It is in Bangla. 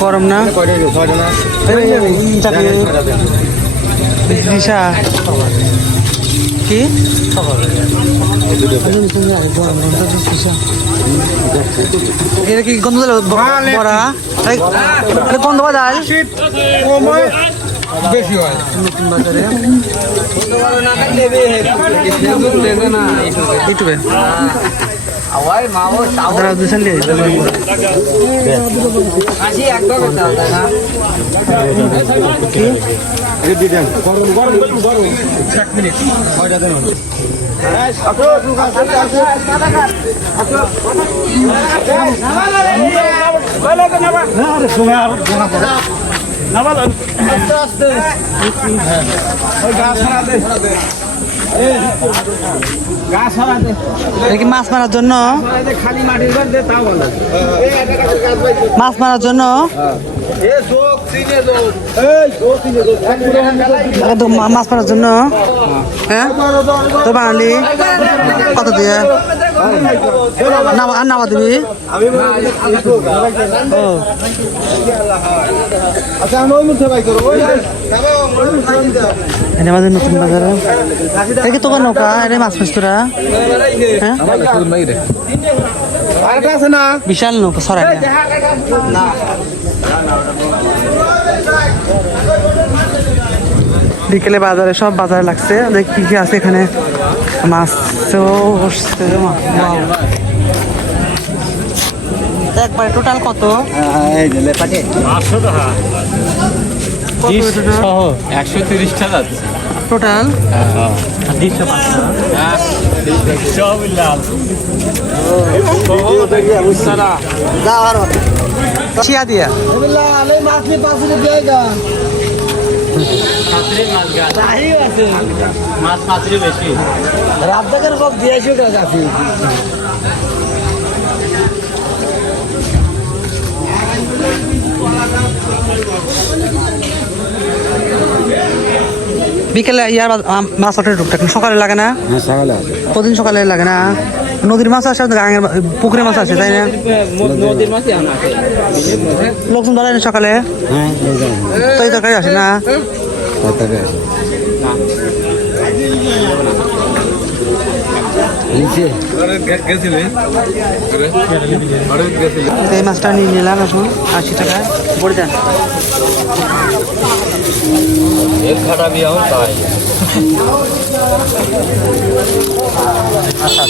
গরম না? দিশা। কি? এটা কি গন্ধ দিল বড়া। গন্ধ বাজার বেশি হয়। নতুন বাজারে ইউটিউবে আপনারা দুশন দিয়ে কি এটা কি মাছ মারার জন্য। খালি মাটির ঘর দে তাও মাছ মারার জন্য। এ যোগ চিনে যোগ এই যোগ চিনে যোগ এটা তো মা- মাছ মারার জন্য। হ্যাঁ? তো বাঙালি। কত দিয়ে? আর নামা আমাদের নতুন বাজারে? তোমার নৌকা এটা মাছ মাছ তোরা হ্যাঁ? বিশাল নৌকা সরাই বিকেলে বাজারে সব বাজারে লাগছে। কি কি আছে এখানে। মাছও বসছে মা- wow। একবারে টোটাল কত? এই যে একশো তিরিশ টাকা টোটাল সব দিয়া বিকেলে ইয়ার মাছ ওঠে সকালে লাগে না? হ্যাঁ সকালে প্রতিদিন সকালে লাগে না? নদীর মাছ আসে গাঙের পুকুরের মাছ আছে তাই না? নদীর মাছই আনা লোকজন ধরে না সকালে? তাই তো এই তরকারি আসে না? এই মাছটা নিয়ে নিলাম এখন আশি টাকায় পড়ে যান ঘাটা বিয়া হোক তাই